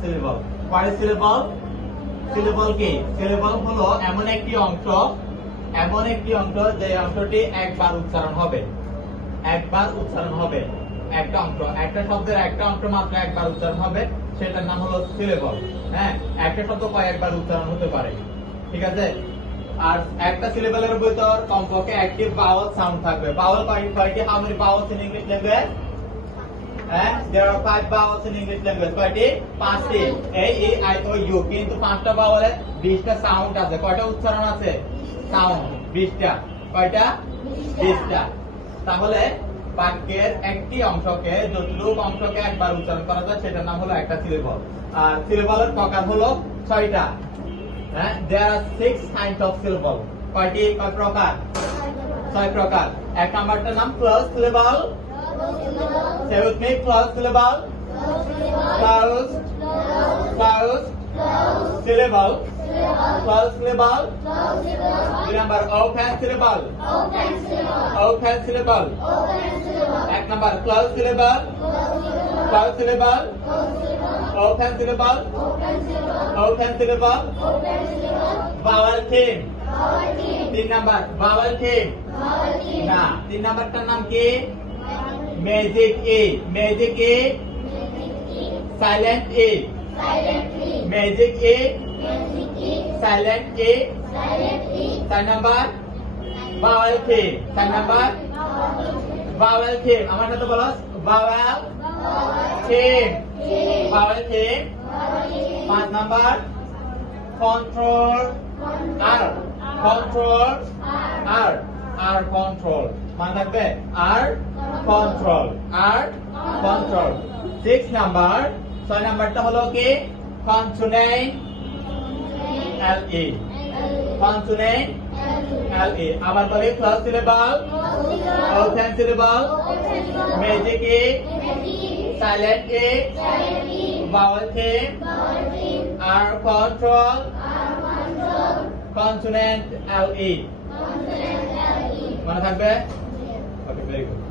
Syllable. কয় syllable? Syllable কি? Syllable হলো এমন একটি অংশ যে অংশটি একবার উচ্চারণ হবে। একবার উচ্চারণ হবে। একটা অংশ, একটা শব্দের একটা অংশ মাত্র একবার উচ্চারণ হবে, সেটার নাম হলো সিলেবল। হ্যাঁ, একটা শব্দ কয়েকবার উচ্চারণ হতে পারে। ঠিক আছে? আর একটা সিলেবলের ভিতর কমপক্ষে একটি ভাওয়াল সাউন্ড থাকবে। ভাওয়াল কয়টি? How many vowels in English language? there are 5 vowels in English language. কয়টি? 5টি। A E I O U। কিন্তু 5টা ভাওয়ালে 20টা সাউন্ড আছে। কয়টা উচ্চারণ আছে? সাউন্ড 20টা। কয়টা? 20টা। তাহলে বাক্যের একটি অংশকে, যতটুকু অংশকে একবার উচ্চারণ করা যায় সেটার নাম হলো একটা সিলেবল। আর সিলেবলের প্রকার হলো 6টা। হ্যাঁ, there are 6 kinds of syllable. কয়টি প্রকার? 6 প্রকার। এক নাম্বারটার নাম closed syllable। Say with me, closed syllable. Closed syllable. Closed syllable. Number open syllable. Open syllable. Ek number closed syllable. Closed syllable. Open syllable. Open syllable. Vowel theme. 3 number vowel theme. না, 3 নাম্বারটার নাম কি? Magic E. Magic E. Silent E. Magic E. Silent E. 4 number vowel theme. 4 number vowel theme. আমার সাথে বলো vowel theme. Vowel theme. 5 number control R. Control R. R control. মান থাকবে R control. R control. 6 number 6 নাম্বারটা হলো কি? consonant LE. consonant LE. আবার বলি closed syllable, open syllable, magic E, silent E, vowel theme, R control, consonant LE. মনে থাকবে? Okay, very good.